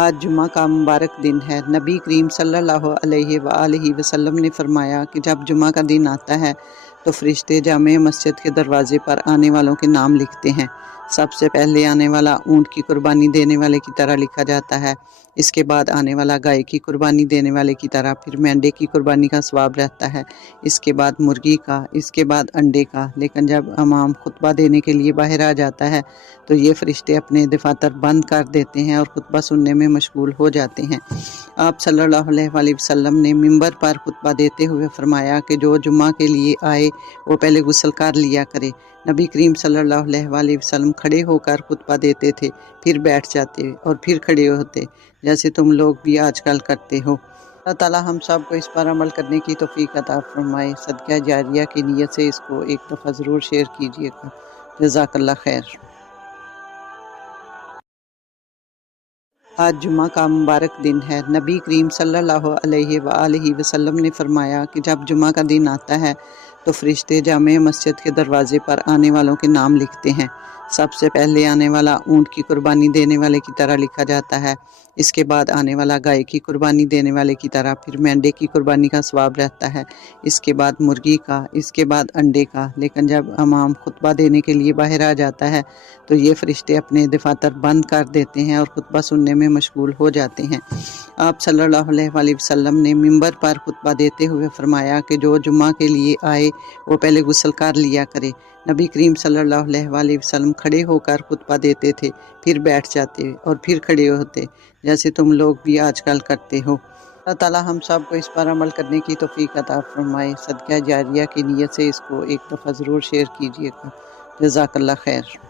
آج جمعہ کا مبارک دن ہے۔ نبی کریم صلی اللہ علیہ وآلہ وسلم نے فرمایا کہ جب جمعہ کا دن آتا ہے تو فرشتے جامع مسجد کے دروازے پر آنے والوں کے نام لکھتے ہیں۔ سب سے پہلے آنے والا اونٹ کی قربانی دینے والے کی طرح لکھا جاتا ہے، اس کے بعد آنے والا گائے کی قربانی دینے والے کی طرح، پھر مینڈے کی قربانی کا ثواب رہتا ہے، اس کے بعد مرغی کا، اس کے بعد انڈے کا۔ لیکن جب امام خطبہ دینے کے لیے باہر آ جاتا ہے تو یہ فرشتے اپنے دفاتر بند کر دیتے ہیں اور خطبہ سننے میں مشغول ہو جاتے ہیں۔ آپ صلی اللہ علیہ وآلہ وسلم نے منبر پر خطبہ دیتے ہوئے فرمایا کہ جو جمعہ کے لیے آئے وہ پہلے غسل کر لیا کرے۔ نبی کریم صلی اللہ علیہ وآلہ وسلم کھڑے ہو کر خطبہ دیتے تھے، پھر بیٹھ جاتے اور پھر کھڑے ہوتے، جیسے تم لوگ بھی آج کل کرتے ہو۔ اللہ تعالیٰ ہم سب کو اس پر عمل کرنے کی توفیق عطا فرمائے۔ صدقہ جاریہ کی نیت سے اس کو ایک دفعہ ضرور شیئر کیجیے گا۔ جزاک اللہ خیر۔ آج جمعہ کا مبارک دن ہے۔ نبی کریم صلی اللہ علیہ وآلہ وسلم نے فرمایا کہ جب جمعہ کا دن آتا ہے تو فرشتے جامع مسجد کے دروازے پر آنے والوں کے نام لکھتے ہیں۔ سب سے پہلے آنے والا اونٹ کی قربانی دینے والے کی طرح لکھا جاتا ہے، اس کے بعد آنے والا گائے کی قربانی دینے والے کی طرح، پھر مینڈے کی قربانی کا ثواب رہتا ہے، اس کے بعد مرغی کا، اس کے بعد انڈے کا۔ لیکن جب امام خطبہ دینے کے لیے باہر آ جاتا ہے تو یہ فرشتے اپنے دفاتر بند کر دیتے ہیں اور خطبہ سننے میں مشغول ہو جاتے ہیں۔ آپ صلی اللہ علیہ وآلہ وسلم نے منبر پر خطبہ دیتے ہوئے فرمایا کہ جو جمعہ کے لیے آئے وہ پہلے غسل کر لیا کرے۔ نبی کریم صلی اللہ علیہ وآلہ وسلم کھڑے ہو کر خطبہ دیتے تھے، پھر بیٹھ جاتے اور پھر کھڑے ہوتے، جیسے تم لوگ بھی آج کل کرتے ہو۔ اللہ تعالیٰ ہم سب کو اس پر عمل کرنے کی توفیق عطا فرمائے۔ صدقہ جاریہ کی نیت سے اس کو ایک دفعہ ضرور شیئر کیجیے گا۔ جزاک اللہ خیر۔